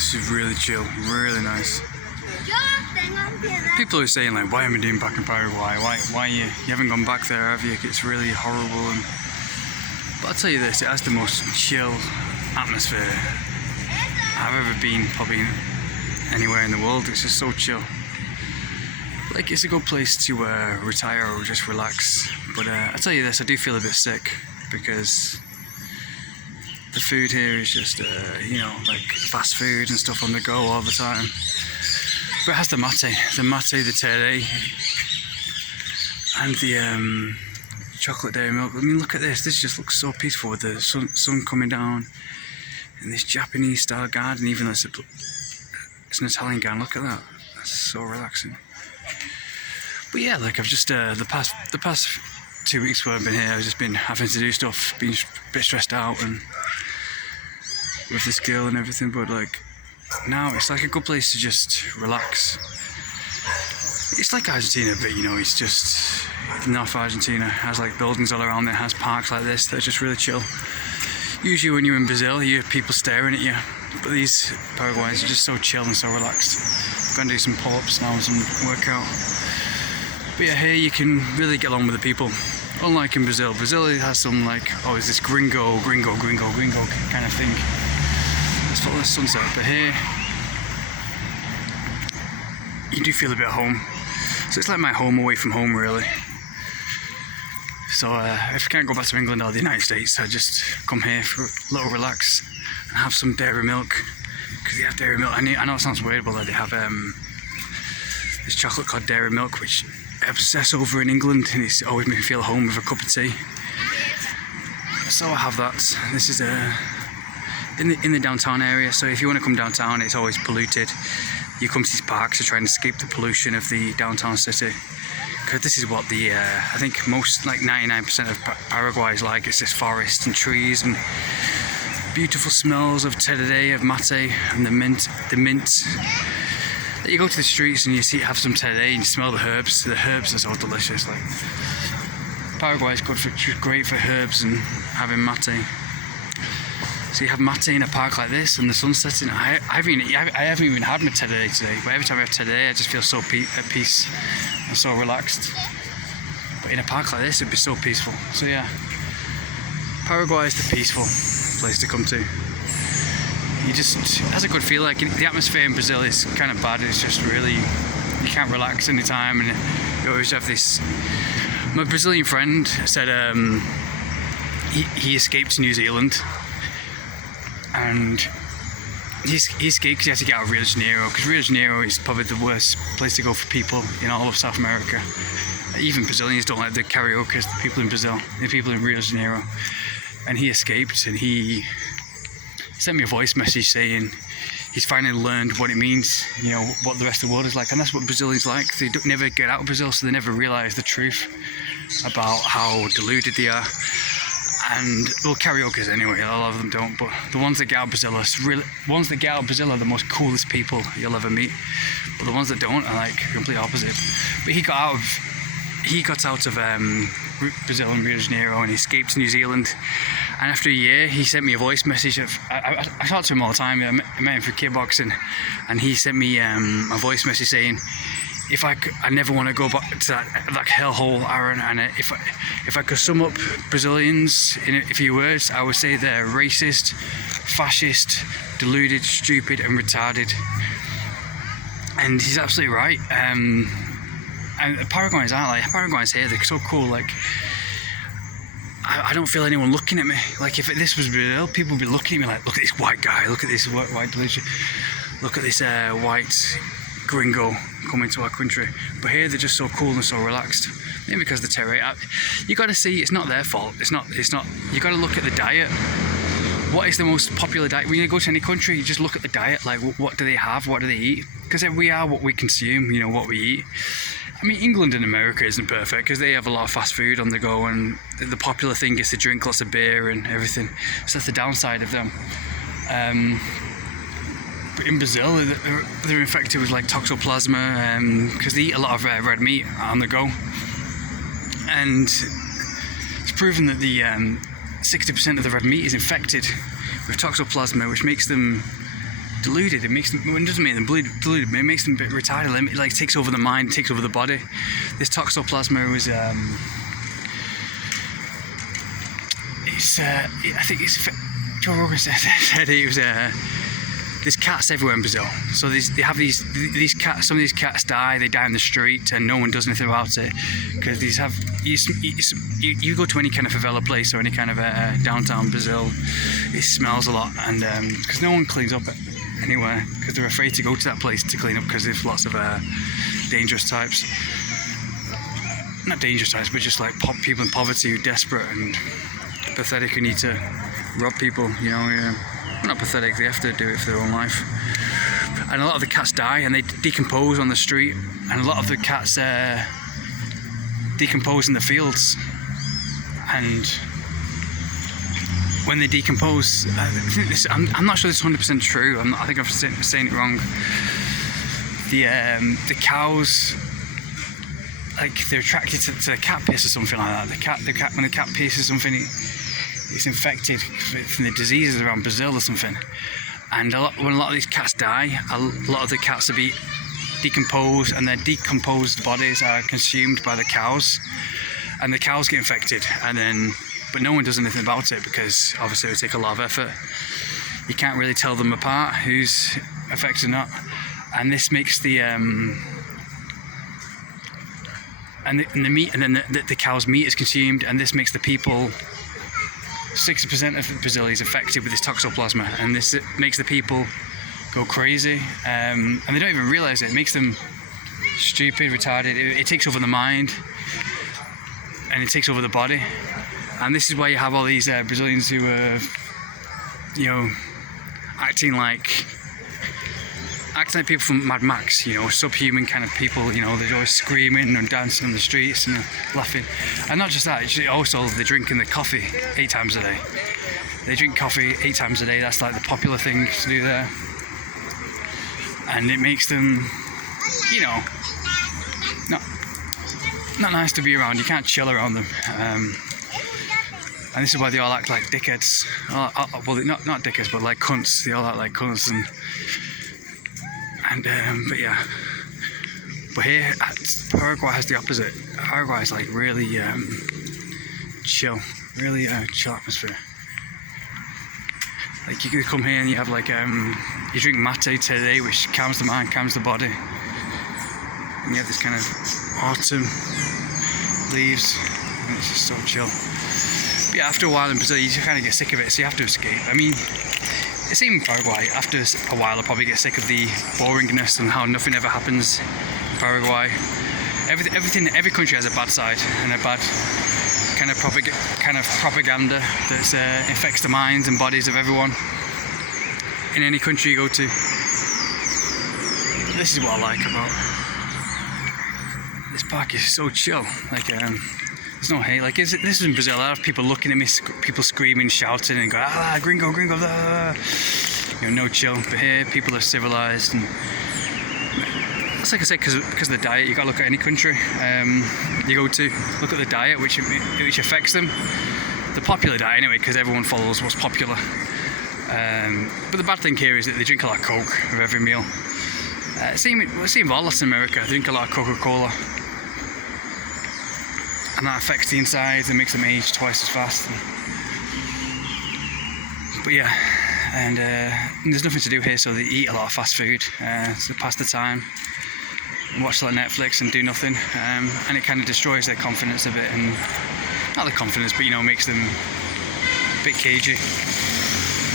This is really chill, really nice. People are saying like, why am I doing back in Paraguay? Why you haven't gone back there, have you? It's really horrible. But I'll tell you this, it has the most chill atmosphere I've ever been, probably anywhere in the world. It's just so chill. Like, it's a good place to retire or just relax. But I'll tell you this, I do feel a bit sick because the food here is just, like fast food and stuff on the go all the time. But it has the mate, the tere, and the chocolate dairy milk. I mean, look at this. This just looks so peaceful with the sun coming down in this Japanese style garden. Even though it's an Italian garden, look at that. That's so relaxing. But yeah, like I've just the past 2 weeks where I've been here, I've just been having to do stuff, being a bit stressed out and with this girl and everything. But like now, it's like a good place to just relax. It's like Argentina, but it's just North Argentina has like buildings all around there, has parks like this that are just really chill. Usually when you're in Brazil, you have people staring at you, but these Paraguayans are just so chill and so relaxed. I'm going to do some pull-ups now and some workout. But yeah, here you can really get along with the people. Unlike in Brazil, it has some like, it's this gringo kind of thing. Let's follow the sunset. But here, you do feel a bit at home. So it's like my home away from home, really. So if I can't go back to England or the United States, I just come here for a little relax and have some dairy milk. Because they have dairy milk. I know it sounds weird, but they have this chocolate called dairy milk, which I obsess over in England, and it's always makes me feel at home with a cup of tea. So I have that. This is in the downtown area. So if you want to come downtown, it's always polluted. You come to these parks to try and escape the pollution of the downtown city. Because this is what I think most, like 99% of Paraguay is like. It's this forest and trees and beautiful smells of tereré, of mate, and the mint. You go to the streets and you have some tereré and you smell the herbs. The herbs are so delicious. Like Paraguay is great for herbs and having mate. So you have mate in a park like this and the sun setting. I haven't even had my tereré today, but every time I have tereré I just feel so at peace and so relaxed. But in a park like this it'd be so peaceful. So yeah, Paraguay is the peaceful place to come to. You just has a good feel. Like the atmosphere in Brazil is kind of bad. It's just really, you can't relax anytime, and you always have this. My Brazilian friend said he escaped to New Zealand, and he escaped because he had to get out of Rio de Janeiro, because Rio de Janeiro is probably the worst place to go for people in all of South America. Even Brazilians don't like the karaoke, the people in Brazil, the people in Rio de Janeiro. And he escaped, and he sent me a voice message saying he's finally learned what it means, what the rest of the world is like. And that's what Brazilians like. They never get out of Brazil, so they never realise the truth about how deluded they are. And well, karaoke's anyway, a lot of them don't, but the ones that get out of Brazil are the most coolest people you'll ever meet. But the ones that don't are like complete opposite. But he got out of Brazil and Rio de Janeiro and he escaped to New Zealand. And after a year, he sent me a voice message. I talk to him all the time. I met him for kickboxing, and he sent me a voice message saying, I never want to go back to that hellhole, Aaron. And if I could sum up Brazilians in a few words, I would say they're racist, fascist, deluded, stupid, and retarded. And he's absolutely right. And Paraguayans aren't like Paraguayans here. They're so cool. Like I don't feel anyone looking at me. Like if this was Brazil, people would be looking at me like, look at this white guy, look at this white delicious, look at this white gringo coming to our country. But here they're just so cool and so relaxed. Maybe because the terror. You got to see, it's not their fault. It's not. You got to look at the diet. What is the most popular diet? When you go to any country, you just look at the diet. Like what do they have? What do they eat? Because we are what we consume. What we eat. I mean, England and America isn't perfect because they have a lot of fast food on the go, and the popular thing is to drink lots of beer and everything. So that's the downside of them. But in Brazil, they're infected with like toxoplasma because they eat a lot of red meat on the go. And it's proven that the 60% of the red meat is infected with toxoplasma, which makes them deluded. It doesn't make them deluded, but it makes them a bit retarded. It like takes over the mind, takes over the body. This toxoplasma was, I think it's Joe Rogan said it was. There's cats everywhere in Brazil. So they have these cats. Some of these cats die. They die in the street, and no one does anything about it because you go to any kind of favela place or any kind of downtown Brazil, it smells a lot, and because no one cleans up anywhere because they're afraid to go to that place to clean up because there's lots of dangerous types. Not dangerous types, but just like people in poverty who are desperate and pathetic who need to rob people. You know. They're not pathetic, they have to do it for their own life. And a lot of the cats die and they decompose on the street, and a lot of the cats decompose in the fields. And when they decompose, I'm not sure this is 100% true, I think I'm saying it wrong. The cows, like, they're attracted to cat piss or something like that. The cat when the cat pisses something, it's infected from the diseases around Brazil or something. And when a lot of these cats die, a lot of the cats are decomposed, and their decomposed bodies are consumed by the cows, and the cows get infected. But no one does anything about it because obviously it would take a lot of effort. You can't really tell them apart who's affected or not, and this makes the meat, and then the cow's meat is consumed, and this makes the people. 60% of Brazil is affected with this toxoplasma, and this makes the people go crazy, and they don't even realise it. It makes them stupid, retarded. It takes over the mind, and it takes over the body. And this is why you have all these Brazilians who are, acting like people from Mad Max, subhuman kind of people. They're always screaming and dancing on the streets and laughing. And not just that, also they're drinking the coffee 8 times a day. They drink coffee 8 times a day. That's like the popular thing to do there. And it makes them, not nice to be around. You can't chill around them. And this is why they all act like dickheads. Well, not dickheads, but like cunts. They all act like cunts. But here, Paraguay has the opposite. Paraguay is like really chill, really chill atmosphere. Like you can come here and you have like you drink mate today, which calms the mind, calms the body, and you have this kind of autumn leaves, and it's just so chill. But yeah, after a while in Brazil, you just kind of get sick of it, so you have to escape. I mean, it's even Paraguay. After a while, I'll probably get sick of the boringness and how nothing ever happens in Paraguay. Every country has a bad side and a bad kind of propaganda that infects the minds and bodies of everyone. In any country you go to, this is what I like about this park. Is so chill. Like there's no hate. Like this is in Brazil. I have people looking at me, people screaming, shouting, and going, gringo, gringo, blah. No chill. But here, people are civilized, and it's like I said, because of the diet. You got to look at any country you go to. Look at the diet, which affects them. The popular diet, anyway, because everyone follows what's popular. But the bad thing here is that they drink a lot of Coke with every meal. Same with all Latin America. They drink a lot of Coca-Cola. And that affects the insides and makes them age twice as fast. But yeah, and there's nothing to do here, so they eat a lot of fast food to pass the time, and watch a lot of Netflix and do nothing, and it kind of destroys their confidence a bit, and not the confidence, but makes them a bit cagey.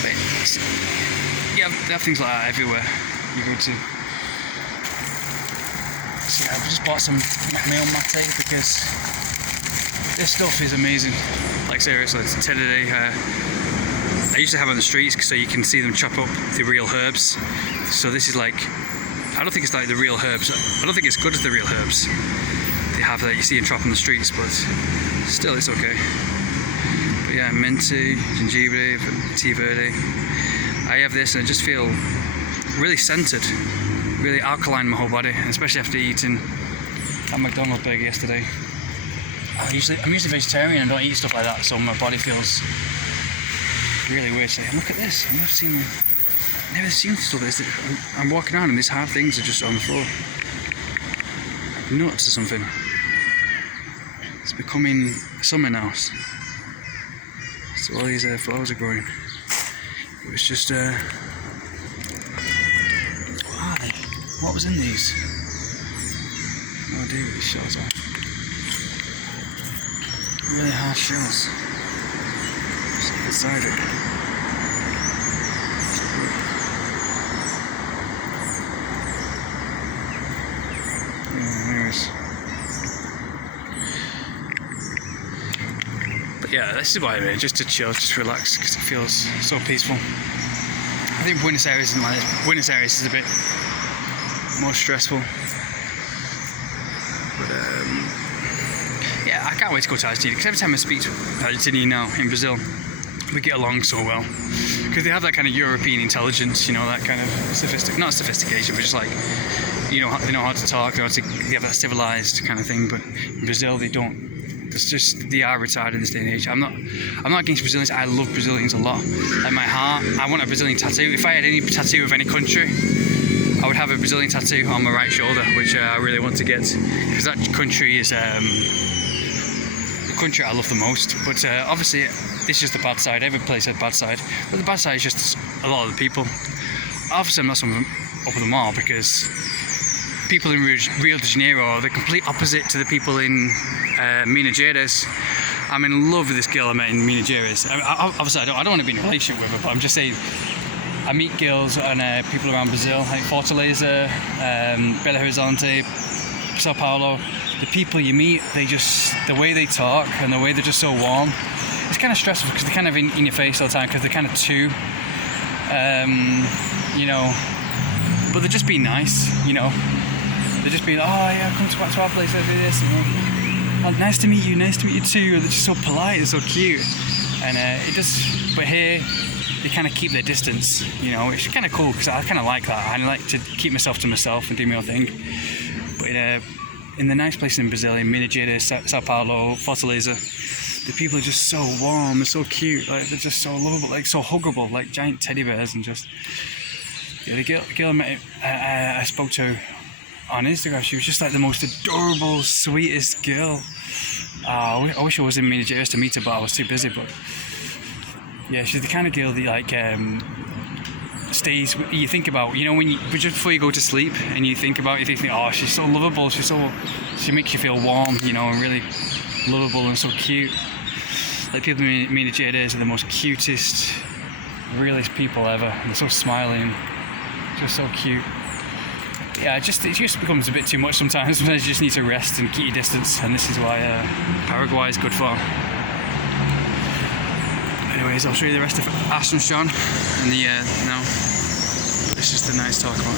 But yeah, they have things like that everywhere you go to. So yeah, I've just bought some my own mate because this stuff is amazing. Like seriously, it's 10 a day. I usually have on the streets so you can see them chop up the real herbs. So this is like, I don't think it's like the real herbs. I don't think it's good as the real herbs they have that you see and chop on the streets, but still it's okay. But yeah, minty, gengibre, tea verde. I have this and I just feel really centered, really alkaline in my whole body, and especially after eating that McDonald's burger yesterday. I'm usually vegetarian and don't eat stuff like that, so my body feels really weird today. And look at this, I've never seen never seen stuff like this. I'm walking around and these half things are just on the floor. Nuts or something. It's becoming summer now. So all these flowers are growing. It was just why? What was in these? No idea what these shells are. Really hard shells. Just inside it. But yeah, this is why I'm here, just to chill, just relax, because it feels so peaceful. I think Buenos Aires is a bit more stressful. But yeah, I can't wait to go to Argentina, because every time I speak to Argentina now in Brazil, we get along so well. Because they have that kind of European intelligence, you know, that kind of not sophistication, but just like, you know, they know how to talk, they have that civilized kind of thing. But in Brazil, they don't. They are retarded in this day and age. I'm not against Brazilians. I love Brazilians a lot. Like my heart, I want a Brazilian tattoo. If I had any tattoo of any country, I would have a Brazilian tattoo on my right shoulder, which I really want to get, because that country is the country I love the most. But obviously, this is just the bad side. Every place has a bad side, but the bad side is just a lot of the people. Obviously, I'm not someone up with them all, because people in Rio de Janeiro are the complete opposite to the people in Minas Gerais. I'm in love with this girl I met in Minas Gerais. Obviously, I don't want to be in a relationship with her, but I'm just saying, I meet girls and people around Brazil, like Fortaleza, Belo Horizonte, Sao Paulo. The people you meet, the way they talk and the way they're just so warm. It's kind of stressful because they're kind of in your face all the time, because they're kind of too, you know, but they're just being nice, you know. They're just being, oh yeah, come back to our place, I do this. Oh, nice to meet you too. They're just so polite and so cute. And but here, they kind of keep their distance, you know, which is kind of cool, because I kind of like that. I like to keep myself to myself and do my own thing. But in the nice places in Brazil, in Minas Gerais, Sao Paulo, Fortaleza, the people are just so warm and so cute. Like, they're just so lovable, like so huggable, like giant teddy bears. And just, yeah, the girl I spoke to on Instagram, she was just like the most adorable, sweetest girl. I wish I was in Minas Gerais to meet her, but I was too busy. But yeah, she's the kind of girl that like stays. You think about, you know, just before you go to sleep, and you think, oh, she's so lovable. She makes you feel warm, you know, and really lovable and so cute. Like, people in Minas Gerais are the most cutest, realest people ever. They're so smiling, just so cute. Yeah, it just becomes a bit too much sometimes. Sometimes you just need to rest and keep your distance, and this is why Paraguay is good for. Anyways, I'll show you the rest of Asuncion and the no. It's just a nice talk about.